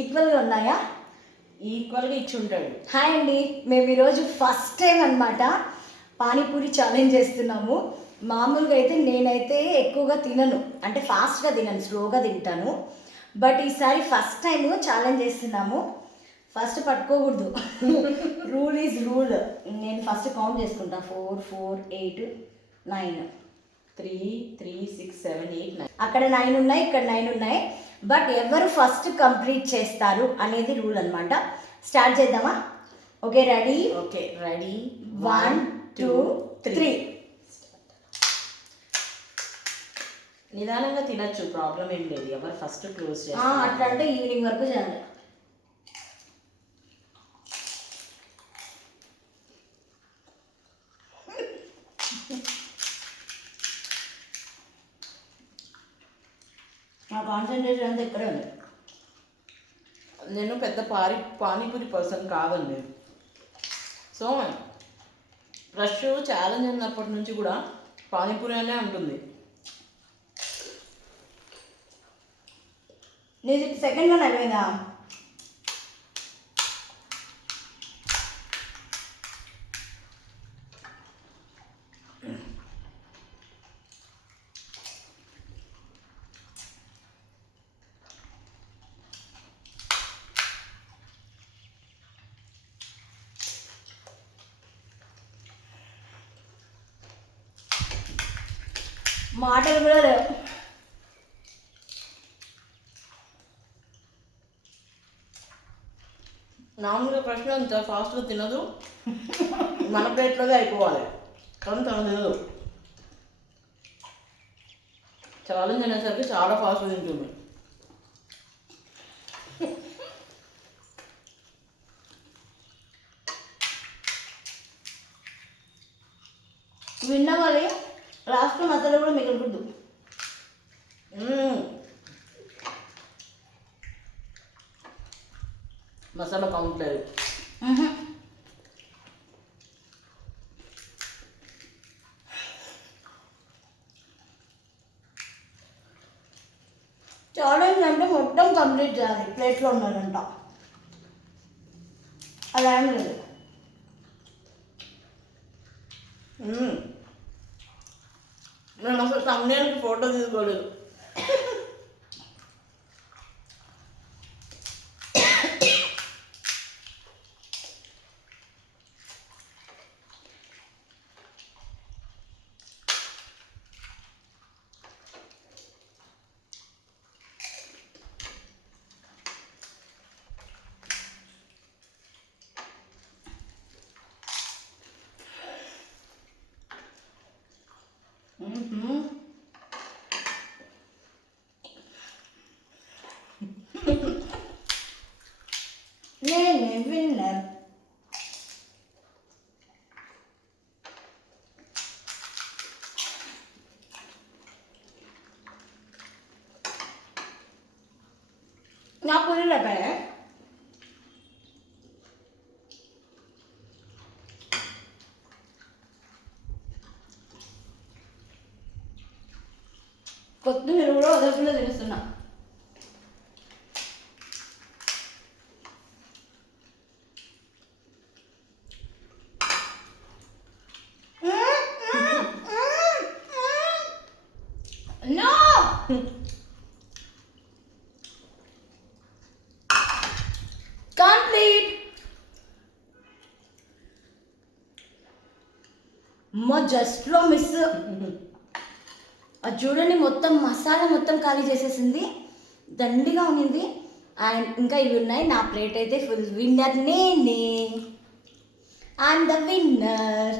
ఈక్వల్గా ఉన్నాయా? ఈక్వల్గా ఇచ్చి ఉంటాడు. హాయ్ అండి, మేము ఈరోజు ఫస్ట్ టైం అనమాట పానీపూరి ఛాలెంజ్ చేస్తున్నాము. మామూలుగా అయితే నేనైతే ఎక్కువగా తినను, అంటే ఫాస్ట్గా తినను, స్లోగా తింటాను. బట్ ఈసారి ఫస్ట్ టైం ఛాలెంజ్ చేస్తున్నాము. ఫస్ట్ పట్టుకోకూడదు, రూల్ ఈజ్ రూల్. నేను ఫస్ట్ కౌంట్ చేసుకుంటా. 4 4 8 9 3 3 6 7 8 9. అక్కడ 9 ఉన్నాయి, ఇక్కడ 9 ఉన్నాయి. బట్ ఎవరు ఫస్ట్ కంప్లీట్ చేస్తారు అనేది రూల్ అనమాట. స్టార్ట్ చేద్దామా? Okay, ready? Okay, ready. 1 2 3. నిదానంగా తినచ్చు, ప్రాబ్లం ఏం లేదు. ఎవరు ఫస్ట్ క్లోజ్ చేస్తారు అట్లా అంటే ఈవినింగ్ వరకు చేయాలి. నా కాన్సన్ట్రేషన్ అంతా ఇక్కడే ఉంది. నేను పెద్ద పానీపూరి పర్సన్ కాదండి. సో రష్ ఛాలెంజ్ అన్నప్పటి నుంచి కూడా పానీపూరి అనే ఉంటుంది. నీది సెకండ్ వన్ అయిపోయిందా? మాటలు కూడా లేవు. మామూలుగా ప్రశ్న అంత ఫాస్ట్గా తినదు, మన ప్లేట్లోనే అయిపోవాలి, కానీ తను తినదు. ఛాలెంజ్ అనేసరికి చాలా ఫాస్ట్గా తింటుంది. విన్నవాలి, లాస్ట్లో మసాలా కూడా మిగలకూడదు. మసాలా కౌంట్ లేదు. ఛాలెంజ్ అంటే మొత్తం కంప్లీట్ చేయాలి, ప్లేట్లో ఉన్నారంట. అలా ఏం లేదు. నేను అసలు తమ్మునికి ఫోటో తీసుకోలేదు. నేనే విన్నర్. నా పూరి అయిపోయా. కొత్తిమీర కూడా వదలకుండా తినేస్తున్నా. No! Complete! జస్ట్లో మిస్. అది చూడండి, మొత్తం మసాలా మొత్తం ఖాళీ చేసేసింది, దండిగా ఉన్నింది. అండ్ ఇంకా ఇవి ఉన్నాయి. నా ప్లేట్ అయితే ఫుల్. విన్నర్ నేనే, ఐఎమ్ ద విన్నర్.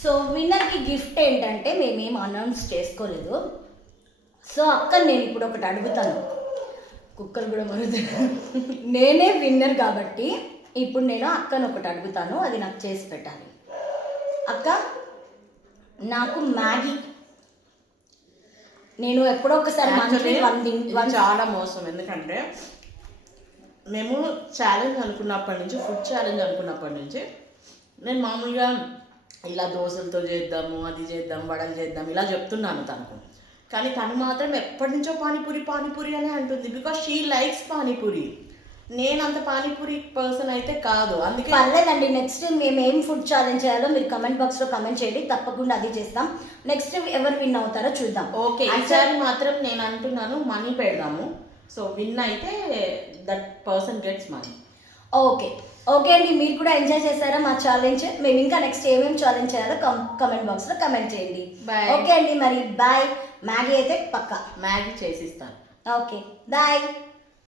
సో విన్నర్కి గిఫ్ట్ ఏంటంటే మేమేం అనౌన్స్ చేసుకోలేదు. సో అక్క నేను ఇప్పుడు ఒకటి అడుగుతాను. కుక్కలు కూడా మరుగుతాను. నేనే విన్నర్ కాబట్టి ఇప్పుడు నేను అక్కను ఒకటి అడుగుతాను, అది నాకు చేసి పెట్టాలి. అక్క, నాకు మ్యాగీ, నేను ఎప్పుడో ఒకసారి చాలా మోసం. ఎందుకంటే మేము ఛాలెంజ్ అనుకున్నప్పటి నుంచి, ఫుడ్ ఛాలెంజ్ అనుకున్నప్పటి నుంచి నేను మామూలుగా ఇలా దోశలతో చేద్దాము, అది చేద్దాం, వడలు చేద్దాం ఇలా చెప్తున్నాను తనకు. కానీ తను మాత్రం ఎప్పటి నుంచో పానీపూరి పానీపూరి అనే అంటుంది, బికాస్ షీ లైక్స్ పానీపూరి. నేను అంత పానీపూరి పర్సన్ అయితే కాదు, అందుకే పర్లేదండి. నెక్స్ట్ మేము ఏం ఫుడ్ ఛాలెంజ్ చేయాలో మీరు కమెంట్ బాక్స్లో కమెంట్ చేయండి, తప్పకుండా అది చేస్తాం. నెక్స్ట్ ఎవరు విన్ అవుతారో చూద్దాం. ఓకే. ఈసారి మాత్రం నేను అంటున్నాను మనీ పెడదాము. సో విన్ అయితే that person gets money. Okay okay అండి, మీరు కూడా ఎంజాయ్ చేశారా మా ఛాలెంజ్? మేము ఇంకా నెక్స్ట్ ఏమేమి ఛాలెంజ్ చేయాలో కమెంట్ బాక్స్లో కమెంట్ చేయండి. Bye. ఓకే అండి, మరి బాయ్. మ్యాగీ అయితే పక్కా మ్యాగీ చేసిస్తాను. Okay bye.